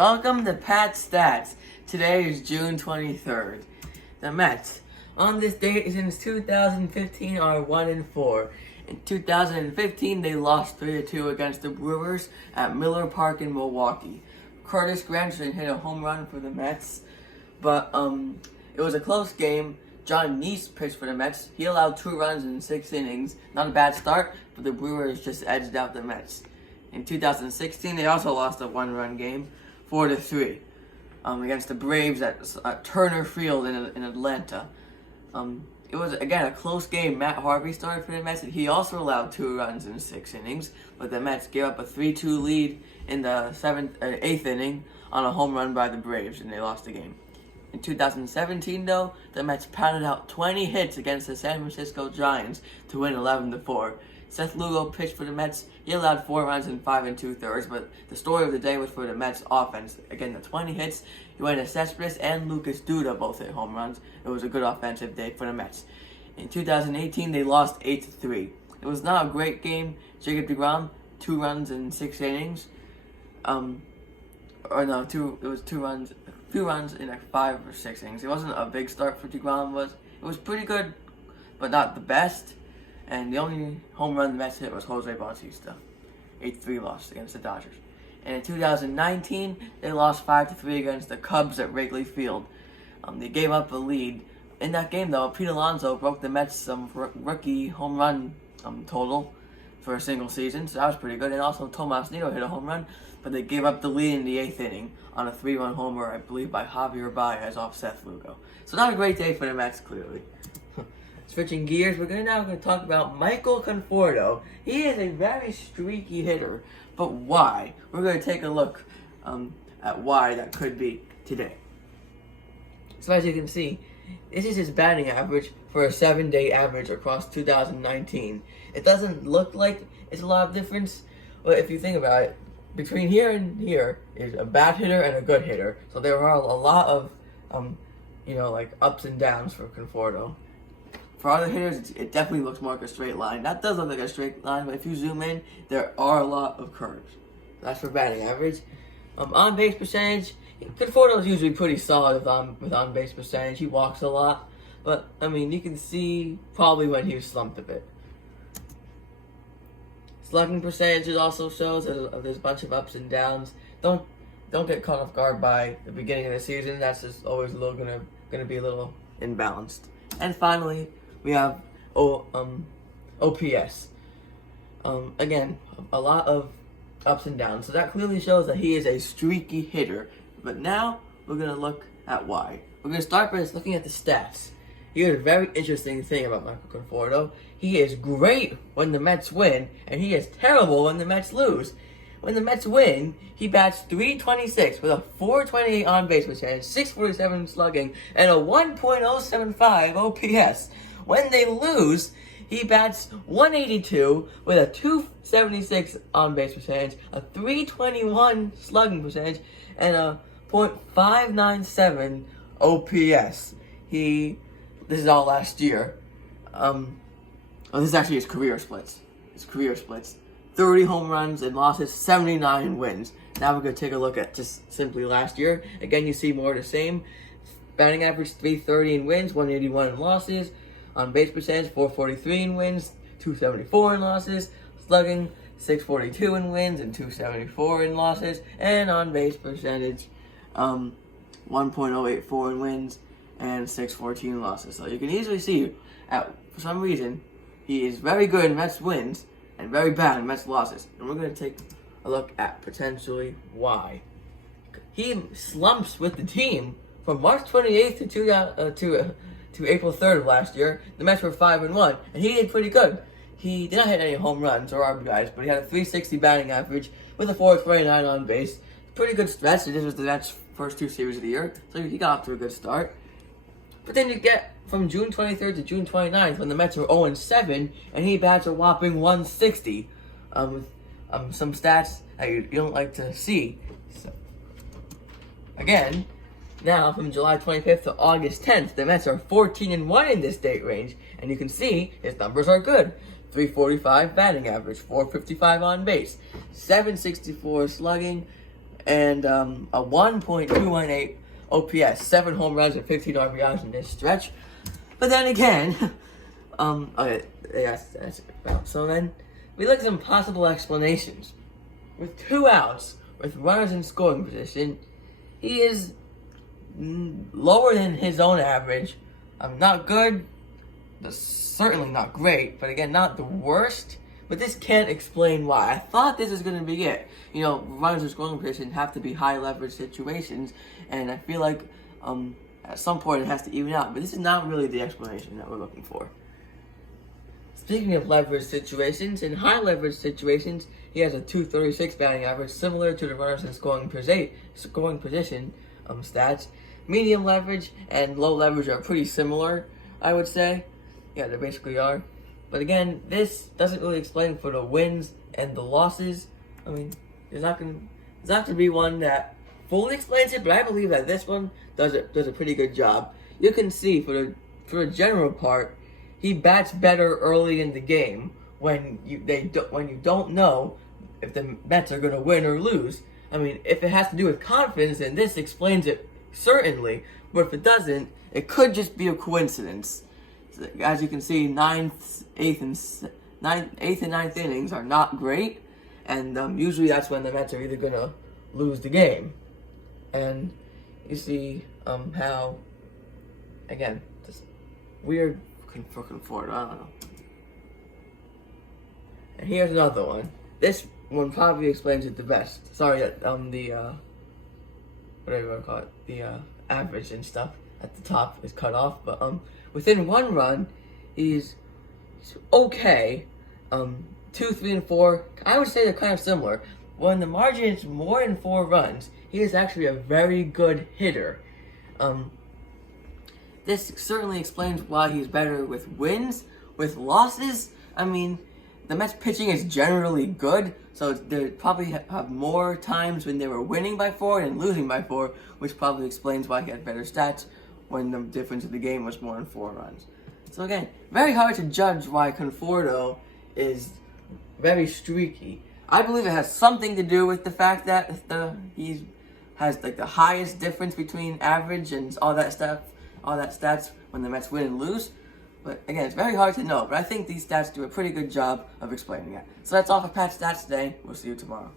Welcome to Pat Stats. Today is June 23rd. The Mets, on this date since 2015, are 1-4. In 2015, they lost 3-2 against the Brewers at Miller Park in Milwaukee. Curtis Granderson hit a home run for the Mets, but it was a close game. John Neese pitched for the Mets. He allowed 2 runs in 6 innings. Not a bad start, but the Brewers just edged out the Mets. In 2016, they also lost a 1-run game, 4-3, against the Braves at Turner Field in Atlanta. It was, again, a close game. Matt Harvey started for the Mets, and he also allowed 2 runs in 6 innings, but the Mets gave up a 3-2 lead in the 8th inning on a home run by the Braves, and they lost the game. In 2017, though, the Mets pounded out 20 hits against the San Francisco Giants to win 11-4. Seth Lugo pitched for the Mets. He allowed 4 runs in 5 2/3, but the story of the day was for the Mets offense. Again, the 20 hits, Yoenis Cespedes and Lucas Duda both hit home runs. It was a good offensive day for the Mets. In 2018, they lost 8-3. It was not a great game. Jacob deGrom, 2 runs in 6 innings. It was 2 runs, a few runs in like 5 or 6 innings. It wasn't a big start for deGrom. It was pretty good, but not the best. And the only home run the Mets hit was Jose Bautista. 8-3 loss against the Dodgers. And in 2019, they lost 5-3 against the Cubs at Wrigley Field. They gave up a lead. In that game, though, Pete Alonso broke the Mets' rookie home run total for a single season, so that was pretty good. And also, Tomas Nido hit a home run, but they gave up the lead in the 8th inning on a 3-run homer, I believe, by Javier Baez off Seth Lugo. So not a great day for the Mets, clearly. Switching gears, we're now going to talk about Michael Conforto. He is a very streaky hitter, but why? We're going to take a look at why that could be today. So as you can see, this is his batting average for a 7-day average across 2019. It doesn't look like it's a lot of difference, but if you think about it, between here and here is a bad hitter and a good hitter. So there are a lot of, like ups and downs for Conforto. For other hitters, it definitely looks more like a straight line. That does look like a straight line, but if you zoom in, there are a lot of curves. That's for batting average. On-base percentage, Conforto is usually pretty solid with on-base percentage. He walks a lot, but, you can see probably when he was slumped a bit. Slugging percentage also shows that there's a bunch of ups and downs. Don't get caught off guard by the beginning of the season. That's just always gonna be a little imbalanced. And finally, we have OPS. Again, a lot of ups and downs. So that clearly shows that he is a streaky hitter. But now, we're going to look at why. We're going to start by just looking at the stats. Here's a very interesting thing about Michael Conforto. He is great when the Mets win, and he is terrible when the Mets lose. When the Mets win, he bats .326 with a .428 on-base percentage, .647 slugging, and a 1.075 OPS. When they lose, he bats .182 with a .276 on-base percentage, a .321 slugging percentage, and a .597 OPS. This is all last year. This is actually his career splits. 30 home runs and losses, 79 wins. Now we're going to take a look at just simply last year. Again, you see more of the same. Batting average, .330 in wins, .181 in losses. On base percentage, .443 in wins, .274 in losses. Slugging, .642 in wins and .274 in losses. And on base percentage, 1.084 in wins and .614 in losses. So you can easily see, for some reason, he is very good in Mets wins and very bad in Mets losses. And we're going to take a look at potentially why. He slumps with the team from March 28th to April 3rd of last year. The Mets were 5-1, and he did pretty good. He did not hit any home runs or RBIs, but he had a .360 batting average with a .429 on base. Pretty good stretch. This was the Mets' first 2 series of the year, so he got off to a good start. But then you get from June 23rd to June 29th when the Mets were 0-7, and he bats a whopping .160 with some stats that you don't like to see. So, again, now from July 25th to August 10th, the Mets are 14-1 in this date range, and you can see his numbers are good. .345 batting average, .455 on base, .764 slugging, and a 1.218 OPS, 7 home runs and 15 RBIs in this stretch. But then again, okay, that's about. So then we look at some possible explanations. With 2 outs, with runners in scoring position, he is lower than his own average. Not good, but certainly not great. But again, not the worst. But this can't explain why. I thought this was going to be it. You know, runners in scoring position have to be high leverage situations, and I feel like at some point it has to even out. But this is not really the explanation that we're looking for. Speaking of leverage situations, in high leverage situations, he has a .236 batting average, similar to the runners in scoring position stats. Medium leverage and low leverage are pretty similar, I would say. Yeah, they basically are. But again, this doesn't really explain for the wins and the losses. I mean, there's not gonna be one that fully explains it, but I believe that this one does a pretty good job. You can see for the general part, he bats better early in the game when you don't know if the Mets are gonna win or lose. I mean, if it has to do with confidence, then this explains it certainly. But if it doesn't, it could just be a coincidence. As you can see, 8th and 9th innings are not great, and usually that's when the Mets are either gonna lose the game. And you see how, again, this weird for Conforto, I don't know. And here's another one. This one probably explains it the best. Sorry that the whatever you want to call it, the average and stuff at the top is cut off, but within 1 run, he's okay. 2, 3, and 4, I would say they're kind of similar. When the margin is more than 4 runs, he is actually a very good hitter. This certainly explains why he's better with wins. With losses, I mean, the Mets pitching is generally good, so they probably have more times when they were winning by 4 and losing by 4, which probably explains why he had better stats when the difference of the game was more than 4 runs. So again, very hard to judge why Conforto is very streaky. I believe it has something to do with the fact that he has like the highest difference between average and all that stats when the Mets win and lose. But again, it's very hard to know. But I think these stats do a pretty good job of explaining it. So that's all for Pat's Stats today. We'll see you tomorrow.